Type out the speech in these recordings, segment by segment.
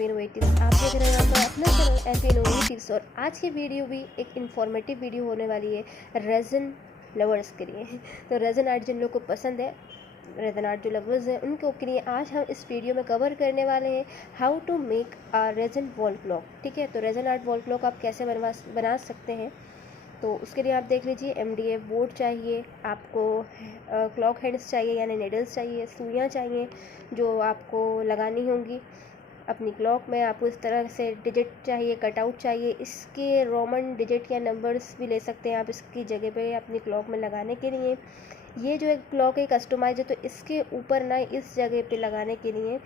FP innovatives. आप देख रहे हैं यहाँ पर अपना चैनल एफपी इनोवेटिव्स और आज की वीडियो भी एक इन्फॉर्मेटिव वीडियो होने वाली है रेजन लवर्स के लिए। तो रेजन आर्ट जिन लोग को पसंद है, रेजन आर्ट जो लवर्स हैं उनको के लिए आज हम इस वीडियो में कवर करने वाले हैं how to make a resin wall clock. ठीक है, तो रेजन आर्ट वॉल क्लॉक आप कैसे बना सकते हैं। तो उसके लिए आप देख लीजिए, MDF बोर्ड चाहिए आपको, क्लॉक हेड्स चाहिए यानी नेडल्स चाहिए, सुइयाँ चाहिए जो आपको लगानी होंगी अपनी क्लॉक में। आपको इस तरह से डिजिट चाहिए, कटआउट चाहिए, इसके रोमन डिजिट या नंबर्स भी ले सकते हैं आप इसकी जगह पे अपनी क्लॉक में लगाने के लिए। ये जो एक क्लॉक है कस्टमाइज है, तो इसके ऊपर ना इस जगह पे लगाने के लिए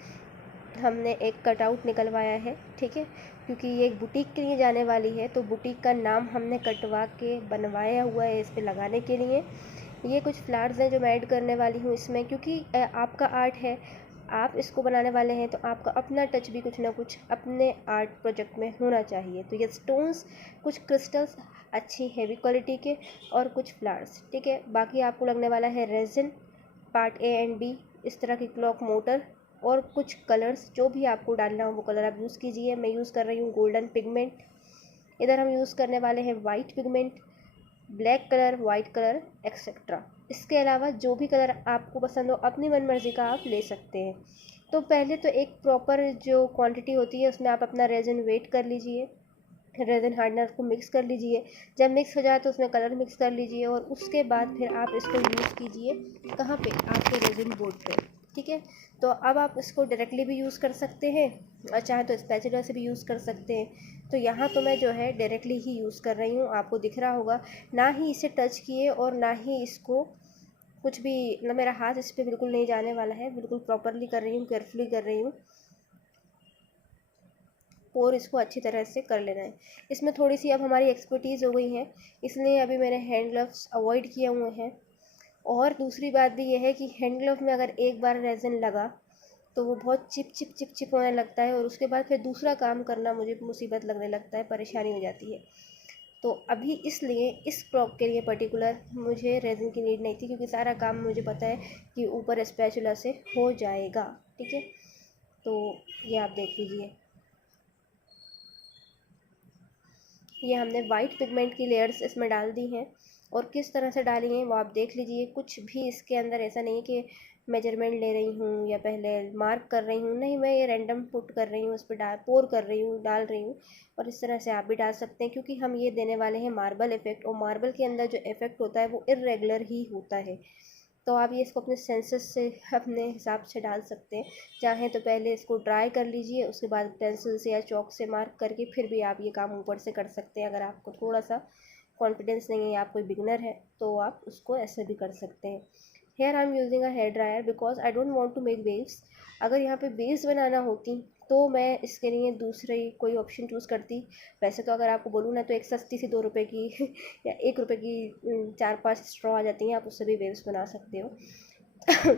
हमने एक कटआउट निकलवाया है। ठीक है, क्योंकि ये एक बुटीक के लिए जाने वाली है तो बुटीक का नाम हमने कटवा के बनवाया हुआ है इस पे लगाने के लिए। ये कुछ फ्लावर्स हैं जो मैं ऐड करने वाली हूँ इसमें, क्योंकि आपका आर्ट है, आप इसको बनाने वाले हैं तो आपका अपना टच भी कुछ ना कुछ अपने आर्ट प्रोजेक्ट में होना चाहिए। तो ये स्टोन्स, कुछ क्रिस्टल्स अच्छी हेवी क्वालिटी के और कुछ फ्लावर्स। ठीक है, बाकी आपको लगने वाला है resin part A and B, इस तरह की क्लॉक मोटर और कुछ कलर्स। जो भी आपको डालना हो वो कलर आप यूज़ कीजिए। मैं यूज़ कर रही हूँ गोल्डन पिगमेंट, इधर हम यूज़ करने वाले हैं white pigment, black colour, white colour etcetera. इसके अलावा जो भी कलर आपको पसंद हो अपनी मन मर्ज़ी का आप ले सकते हैं। तो पहले तो एक प्रॉपर जो क्वांटिटी होती है उसमें आप अपना रेजिन वेट कर लीजिए, रेजिन हार्डनर को मिक्स कर लीजिए। जब मिक्स हो जाए तो उसमें कलर मिक्स कर लीजिए और उसके बाद फिर आप इसको यूज़ कीजिए कहाँ पे, आपके रेजिन बोर्ड पे। ठीक है, तो अब आप इसको डायरेक्टली भी यूज़ कर सकते हैं और चाहे तो स्पैचुला से भी यूज़ कर सकते हैं। तो यहाँ तो मैं जो है डायरेक्टली ही यूज़ कर रही हूँ, आपको दिख रहा होगा। ना ही इसे टच किए और ना ही इसको कुछ भी, ना मेरा हाथ इस पर बिल्कुल नहीं जाने वाला है, बिल्कुल प्रॉपरली कर रही हूँ, केयरफुली कर रही हूँ और इसको अच्छी तरह से कर लेना है। इसमें थोड़ी सी अब हमारी एक्सपर्टीज़ हो गई है, इसलिए अभी मैंने हैंड ग्लव्स अवॉइड किए हुए हैं। और दूसरी बात भी यह है कि हैंड ग्लव में अगर एक बार रेजिन लगा तो वो बहुत चिप चिप चिप चिप होने लगता है और उसके बाद फिर दूसरा काम करना मुझे मुसीबत लगने लगता है, परेशानी हो जाती है। तो अभी इसलिए इस क्लॉक के लिए पर्टिकुलर मुझे रेजिन की नीड नहीं थी, क्योंकि सारा काम मुझे पता है कि ऊपर स्पैचुला से हो जाएगा। ठीक है, तो ये आप देख लीजिए, ये हमने वाइट पिगमेंट की लेयर्स इसमें डाल दी हैं और किस तरह से डाली हैं वो आप देख लीजिए। कुछ भी इसके अंदर ऐसा नहीं कि मेजरमेंट ले रही हूँ या पहले मार्क कर रही हूँ, नहीं, मैं ये रैंडम पुट कर रही हूँ, उस पर पोर कर रही हूँ, डाल रही हूँ। और इस तरह से आप भी डाल सकते हैं, क्योंकि हम ये देने वाले हैं मार्बल इफ़ेक्ट और मार्बल के अंदर जो इफ़ेक्ट होता है वो इरेगुलर ही होता है। तो आप ये इसको अपने सेंसेस से अपने हिसाब से डाल सकते हैं। चाहें तो पहले इसको ड्राई कर लीजिए, उसके बाद पेंसिल से या चॉक से मार्क करके फिर भी आप ये काम ऊपर से कर सकते हैं। अगर आपको थोड़ा सा कॉन्फिडेंस नहीं है, आप कोई बिगनर है, तो आप उसको ऐसे भी कर सकते हैं। Here I am using a hair dryer because I don't want to make waves. अगर यहाँ पे वेव्स बनाना होती तो मैं इसके लिए दूसरे कोई ऑप्शन चूज़ करती। वैसे तो अगर आपको बोलूँ ना तो एक सस्ती सी 2 रुपए की या 1 रुपए की 4-5 स्ट्रॉ आ जाती हैं, आप उससे भी वेव्स बना सकते हो।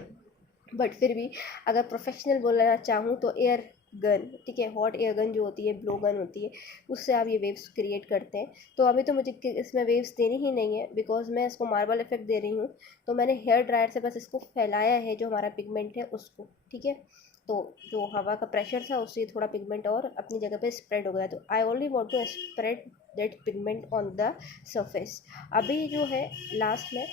बट फिर भी अगर प्रोफेशनल बोलना चाहूँ तो एयर गन, ठीक है, हॉट एयर गन जो होती है, ब्लो गन होती है, उससे आप ये वेव्स क्रिएट करते हैं। तो अभी तो मुझे इसमें वेव्स देनी ही नहीं है बिकॉज मैं इसको मार्बल इफेक्ट दे रही हूँ। तो मैंने हेयर ड्रायर से बस इसको फैलाया है, जो हमारा पिगमेंट है उसको। ठीक है, तो जो हवा का प्रेशर था उससे थोड़ा पिगमेंट और अपनी जगह पे स्प्रेड हो गया। तो I only want to spread that pigment on the surface. अभी जो है लास्ट में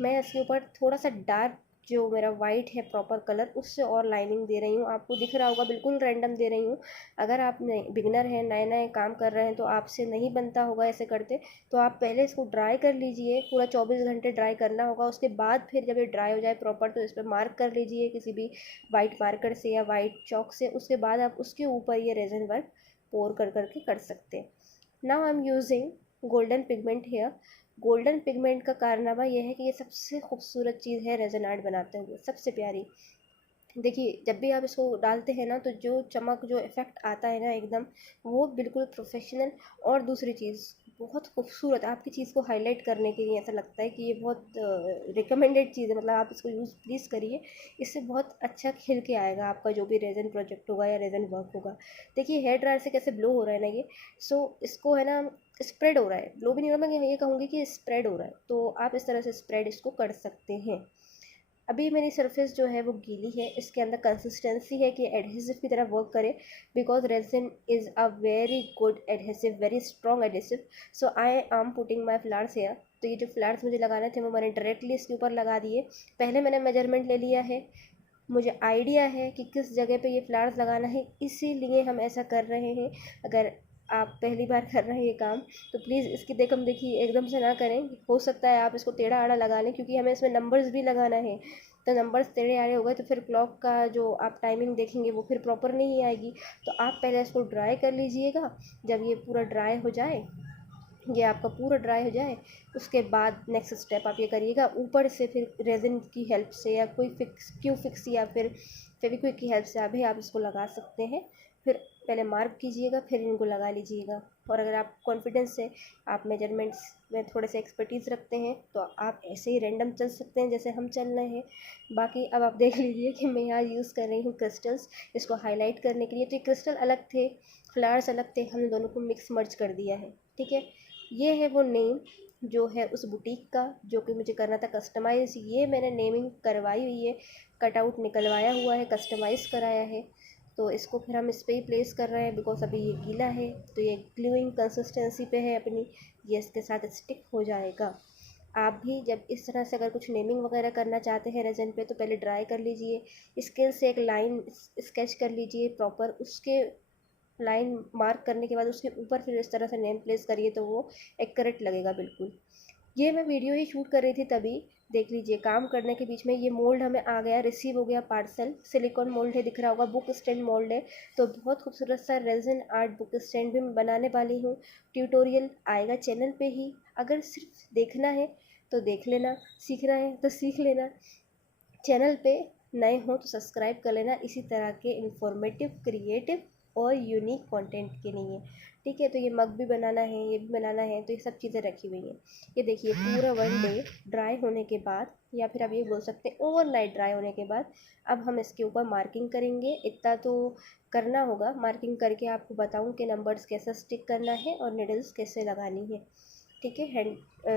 मैं इसके ऊपर थोड़ा सा डार्क जो मेरा वाइट है प्रॉपर कलर, उससे और लाइनिंग दे रही हूँ। आपको दिख रहा होगा, बिल्कुल रैंडम दे रही हूँ। अगर आप बिगनर हैं, नए नए काम कर रहे हैं, तो आपसे नहीं बनता होगा ऐसे करते, तो आप पहले इसको ड्राई कर लीजिए, पूरा 24 घंटे ड्राई करना होगा। उसके बाद फिर जब ये ड्राई हो जाए प्रॉपर तो इस पर मार्क कर लीजिए किसी भी वाइट मार्कर से या वाइट चॉक से। उसके बाद आप उसके ऊपर ये रेजन वर्क पोर कर करके कर सकते हैं। Now I am using golden pigment here. Golden pigment का कारनामा यह है कि ये सबसे खूबसूरत चीज़ है रेजन आर्ट बनाते हुए, सबसे प्यारी। देखिए, जब भी आप इसको डालते हैं ना तो जो चमक, जो इफ़ेक्ट आता है ना एकदम, वो बिल्कुल प्रोफेशनल। और दूसरी चीज़ बहुत खूबसूरत, आपकी चीज़ को हाईलाइट करने के लिए ऐसा लगता है कि ये बहुत रिकमेंडेड चीज़ है, मतलब आप इसको यूज़ प्लीज़ करिए। इससे बहुत अच्छा खिल के आएगा आपका जो भी रेजन प्रोजेक्ट होगा या रेजन वर्क होगा। देखिए हेयर ड्रायर से कैसे ब्लो हो रहा है ना ये, सो इसको है ना स्प्रेड हो रहा है, ब्लो भी नहीं हो रहा, मैं ये कहूँगी कि स्प्रेड हो रहा है। तो आप इस तरह से स्प्रेड इसको कर सकते हैं। अभी मेरी सरफेस जो है वो गीली है, इसके अंदर कंसिस्टेंसी है कि एडहेसिव की तरह वर्क करे, because resin is a very good adhesive, very strong adhesive. So I am putting my flowers here. तो ये जो फ्लावर्स मुझे लगाने थे वो मैंने डायरेक्टली इसके ऊपर लगा दिए। पहले मैंने मेजरमेंट ले लिया है, मुझे आइडिया है कि किस जगह पे ये फ्लावर्स लगाना है, इसीलिए हम ऐसा कर रहे हैं। अगर आप पहली बार कर रहे हैं ये काम तो प्लीज़ इसकी देखम देखिए एकदम से ना करें। हो सकता है आप इसको टेढ़ा आड़ा लगा लें, क्योंकि हमें इसमें नंबर्स भी लगाना है। तो नंबर्स टेढ़े आड़े हो गए तो फिर क्लॉक का जो आप टाइमिंग देखेंगे वो फिर प्रॉपर नहीं आएगी। तो आप पहले इसको ड्राई कर लीजिएगा। जब ये पूरा ड्राई हो जाए, ये आपका पूरा ड्राई हो जाए, उसके बाद नेक्स्ट स्टेप आप ये करिएगा, ऊपर से फिर रेजिन की हेल्प से या कोई फिक्स क्यू फिक्स या फिर फेविक्विक की हेल्प से अभी आप इसको लगा सकते हैं। फिर पहले मार्क कीजिएगा, फिर इनको लगा लीजिएगा। और अगर आप कॉन्फिडेंस से, आप मेजरमेंट्स में थोड़े से एक्सपर्टीज़ रखते हैं तो आप ऐसे ही रैंडम चल सकते हैं जैसे हम चल रहे हैं। बाकी अब आप देख लीजिए कि मैं यहाँ यूज़ कर रही हूँ क्रिस्टल्स, इसको हाईलाइट करने के लिए। तो ये क्रिस्टल अलग थे, फ्लावर्स अलग थे, हमने दोनों को मिक्स मर्ज कर दिया है। ठीक है, ये है वो नेम जो है उस बुटीक का, जो कि मुझे करना था कस्टमाइज़। ये मैंने नेमिंग करवाई हुई है, कटआउट निकलवाया हुआ है, कस्टमाइज़ कराया है। तो इसको फिर हम इस पर ही प्लेस कर रहे हैं, बिकॉज अभी ये गीला है तो ये ग्लूइंग कंसिस्टेंसी पे है अपनी, ये इसके साथ स्टिक हो जाएगा। आप भी जब इस तरह से अगर कुछ नेमिंग वगैरह करना चाहते हैं रेजन पे तो पहले ड्राई कर लीजिए, स्केल से एक लाइन स्केच कर लीजिए प्रॉपर, उसके लाइन मार्क करने के बाद उसके ऊपर फिर इस तरह से नेम प्लेस करिए तो वो एक्यूरेट लगेगा बिल्कुल। ये मैं वीडियो ही शूट कर रही थी तभी, देख लीजिए काम करने के बीच में ये मोल्ड हमें आ गया, रिसीव हो गया पार्सल। सिलिकॉन मोल्ड है, दिख रहा होगा, बुक स्टैंड मोल्ड है। तो बहुत खूबसूरत सा रेजिन आर्ट बुक स्टैंड भी मैं बनाने वाली हूँ। ट्यूटोरियल आएगा चैनल पे ही, अगर सिर्फ देखना है तो देख लेना, सीखना है तो सीख लेना। चैनल पे नए हो तो सब्सक्राइब कर लेना इसी तरह के इंफॉर्मेटिव, क्रिएटिव और यूनिक कंटेंट के लिए। ठीक है, तो ये मग भी बनाना है, ये भी बनाना है, तो ये सब चीज़ें रखी हुई हैं। ये देखिए पूरा 1 डे ड्राई होने के बाद, या फिर आप ये बोल सकते हैं ओवरनाइट ड्राई होने के बाद, अब हम इसके ऊपर मार्किंग करेंगे। इतना तो करना होगा, मार्किंग करके आपको बताऊँ कि नंबर्स कैसे स्टिक करना है और निडल्स कैसे लगानी है। ठीक है,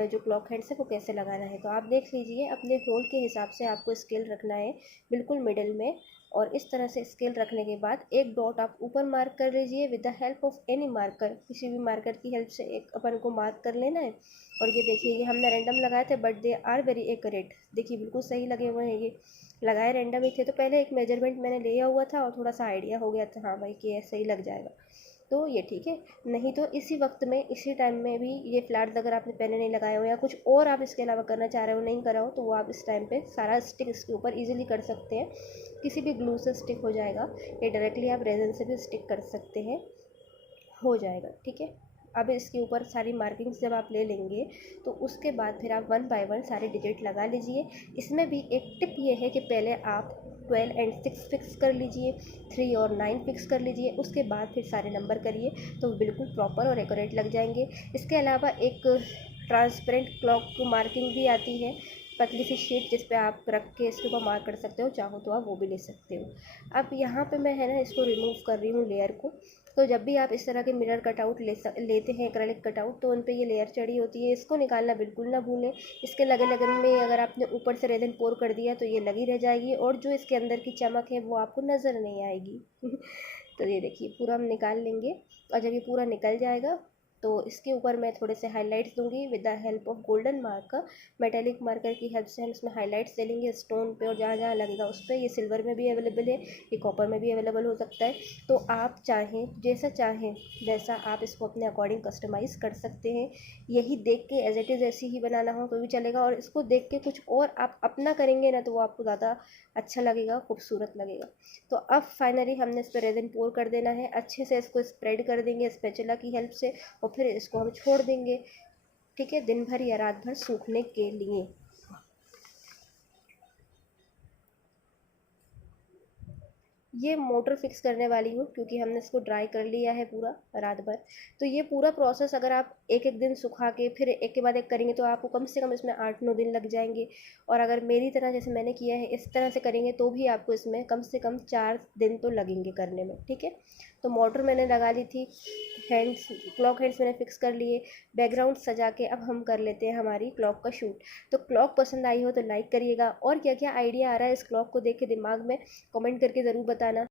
जो क्लॉक हैंड्स है वो कैसे लगाना है तो आप देख लीजिए। अपने होल के हिसाब से आपको स्केल रखना है बिल्कुल मिडिल में, और इस तरह से स्केल रखने के बाद एक डॉट आप ऊपर मार्क कर लीजिए with the help of any marker. किसी भी मार्कर की हेल्प से एक अपन को मार्क कर लेना है। और ये देखिए, ये हमने रैंडम लगाए थे but they are very accurate, देखिए बिल्कुल सही लगे हुए हैं। ये लगाए रैंडम ही थे, तो पहले एक मेजरमेंट मैंने लिया हुआ था और थोड़ा सा आइडिया हो गया था हाँ भाई कि ऐसे ही लग जाएगा, तो ये ठीक है। नहीं तो इसी वक्त में, इसी टाइम में भी ये फ्लैट्स अगर आपने पहले नहीं लगाए हो या कुछ और आप इसके अलावा करना चाह रहे हो, नहीं करा हो, तो वो आप इस टाइम पे सारा स्टिक इसके ऊपर इजीली कर सकते हैं। किसी भी ग्लू से स्टिक हो जाएगा, या डायरेक्टली आप रेजन से भी स्टिक कर सकते हैं, हो जाएगा। ठीक है, अब इसके ऊपर सारी मार्किंग्स जब आप ले लेंगे तो उसके बाद फिर आप 1 बाय 1 सारे डिजिट लगा लीजिए। इसमें भी एक टिप ये है कि पहले आप 12 एंड 6 फिक्स कर लीजिए, 3 और 9 फिक्स कर लीजिए, उसके बाद फिर सारे नंबर करिए तो बिल्कुल प्रॉपर और एक्यूरेट लग जाएंगे। इसके अलावा एक ट्रांसपेरेंट क्लॉक मार्किंग भी आती है, पतली सी शीट जिस पे आप रख के इसके ऊपर मार्क कर सकते हो, चाहो तो आप वो भी ले सकते हो। अब यहाँ पे मैं है ना इसको रिमूव कर रही हूँ लेयर को। तो जब भी आप इस तरह के मिरर कटआउट लेते हैं, एक्रेलिक कटआउट, तो उन पे ये लेयर चढ़ी होती है, इसको निकालना बिल्कुल ना भूलें। इसके लगे लगन में अगर आपने ऊपर से रेजन पोर कर दिया तो ये लगी रह जाएगी और जो इसके अंदर की चमक है वो आपको नज़र नहीं आएगी। तो ये देखिए पूरा हम निकाल लेंगे, और जब ये पूरा निकल जाएगा तो इसके ऊपर मैं थोड़े से हाइलाइट्स दूंगी with the help of golden marker. Metallic marker की हेल्प से हम इसमें हाइलाइट्स दे लेंगे स्टोन पे, और जहाँ जहाँ लगेगा उस पर। ये सिल्वर में भी अवेलेबल है, ये कॉपर में भी अवेलेबल हो सकता है। तो आप चाहें जैसा चाहें वैसा आप इसको अपने अकॉर्डिंग कस्टमाइज़ कर सकते हैं। यही देख के एज इट इज़ ऐसी ही बनाना हो तो भी चलेगा, और इसको देख के कुछ और आप अपना करेंगे ना तो वो आपको ज़्यादा अच्छा लगेगा, खूबसूरत लगेगा। तो अब फाइनली हमने इस पर रेजन पोर कर देना है, अच्छे से इसको स्प्रेड कर देंगे स्पैचुला की हेल्प से, और फिर इसको हम छोड़ देंगे। ठीक है, दिन भर या रात भर सूखने के लिए। ये मोटर फिक्स करने वाली हूँ क्योंकि हमने इसको ड्राई कर लिया है पूरा रात भर। तो ये पूरा प्रोसेस अगर आप एक एक दिन सुखा के फिर एक के बाद एक करेंगे तो आपको कम से कम इसमें 8-9 दिन लग जाएंगे। और अगर मेरी तरह जैसे मैंने किया है इस तरह से करेंगे तो भी आपको इसमें कम से कम 4 दिन तो लगेंगे करने में, ठीक है। तो मोटर मैंने लगा ली थी, हैंड्स क्लॉक हैंड्स मैंने फिक्स कर लिए, बैकग्राउंड सजा के अब हम कर लेते हैं हमारी क्लॉक का शूट। तो क्लॉक पसंद आई हो तो लाइक करिएगा, और क्या क्या आइडिया आ रहा है इस क्लॉक को देख के दिमाग में कमेंट करके ज़रूर बताना।